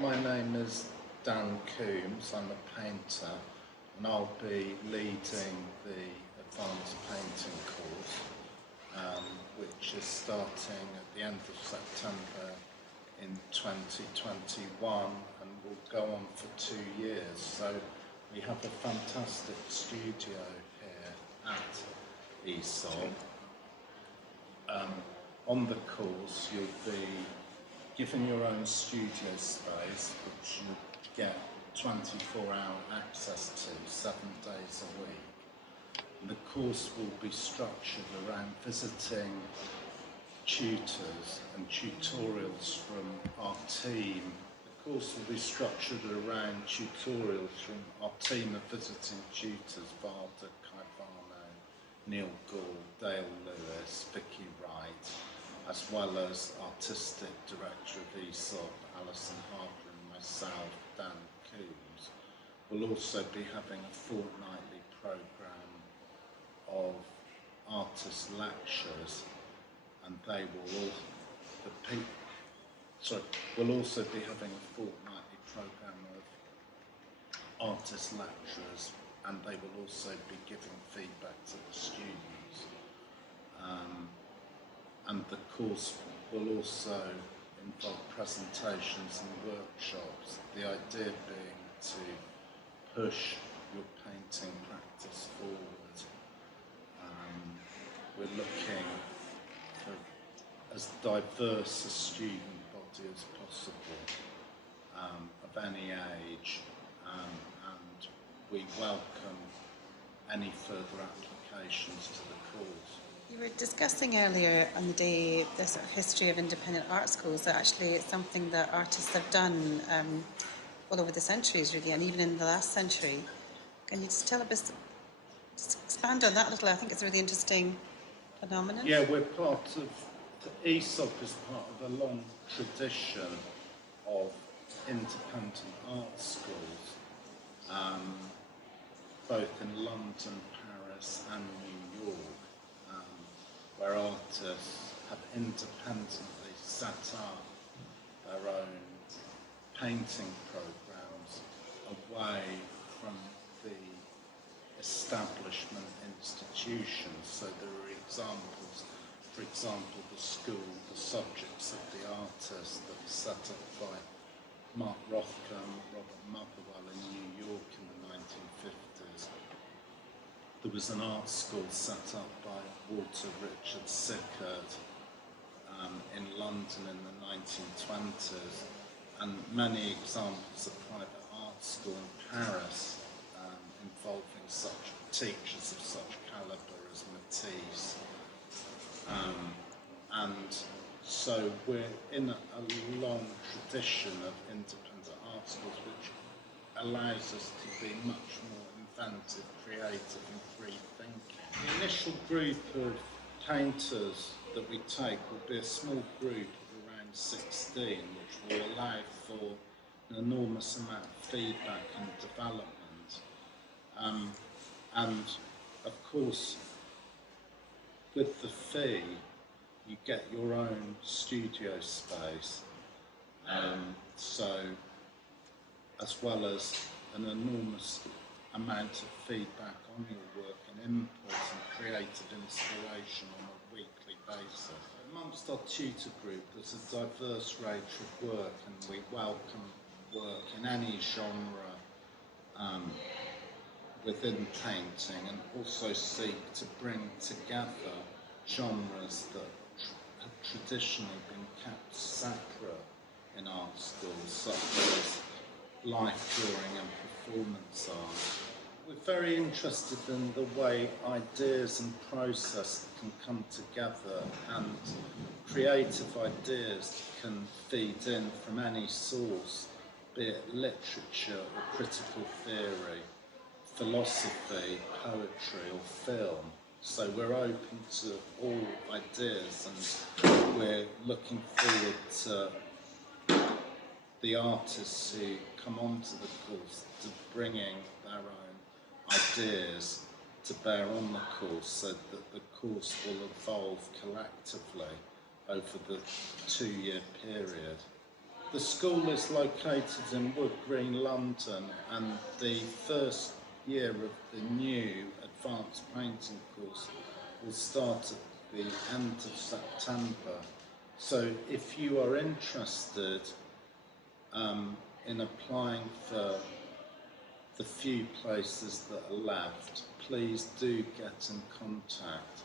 My name is Dan Coombs. I'm a painter and I'll be leading the Advanced Painting Course, which is starting at the end of September in 2021 and will go on for 2 years. So we have a fantastic studio here at ESOP. On the course you'll be given your own studio space, which you get 24-hour access to 7 days a week. And the course will be structured around visiting tutors and tutorials from our team. The course will be structured around tutorials from our team of visiting tutors, Vada Caivano, Neil Gould, Dale Lewis, Vicky Wright, as well as Artistic Director of ESOP, Alison, Harper, and myself, Dan Coombs. We'll also be having a fortnightly programme of artist lectures, and they will we'll also be having a fortnightly programme of artist lecturers, and they will also be giving feedback to the students. And the course will also involve presentations and workshops, the idea being to push your painting practice forward. We're looking for as diverse a student body as possible, of any age, and we welcome any further applications to the course. You were discussing earlier on the day the sort of history of independent art schools, that actually it's something that artists have done all over the centuries really, and even in the last century. Can you just tell us, just expand on that a little? I think it's a really interesting phenomenon. Yeah, we're part of, the ESOP is part of a long tradition of independent art schools, both in London, Paris and New York, where artists have independently set up their own painting programmes away from the establishment institutions. So there are examples, for example, the school, the subjects of the artist, that was set up by Mark Rothko and Robert Motherwell in New York in the 1950s. There was an art school set up by Walter Richard Sickert in London in the 1920s, and many examples of private art school in Paris involving such teachers of such calibre as Matisse. And so we're in a long tradition of independent art schools, which allows us to be much more inventive, creative and free thinking. The initial group of painters that we take will be a small group of around 16, which will allow for an enormous amount of feedback and development. And of course, with the fee, you get your own studio space, so as well as an enormous amount of feedback on your work and input and creative inspiration on a weekly basis. Amongst our tutor group, there's a diverse range of work, and we welcome work in any genre within painting, and also seek to bring together genres that have traditionally been kept separate in art schools, such as life drawing and performance art. We're very interested in the way ideas and process can come together, and creative ideas can feed in from any source, be it literature or critical theory, philosophy, poetry or film. So we're open to all ideas, and we're looking forward to the artists who come onto the course to bringing their own ideas to bear on the course, so that the course will evolve collectively over the 2-year period. The school is located in Wood Green, London, and the first year of the new Advanced Painting Course will start at the end of September. So if you are interested in applying for the few places that are left, please do get in contact.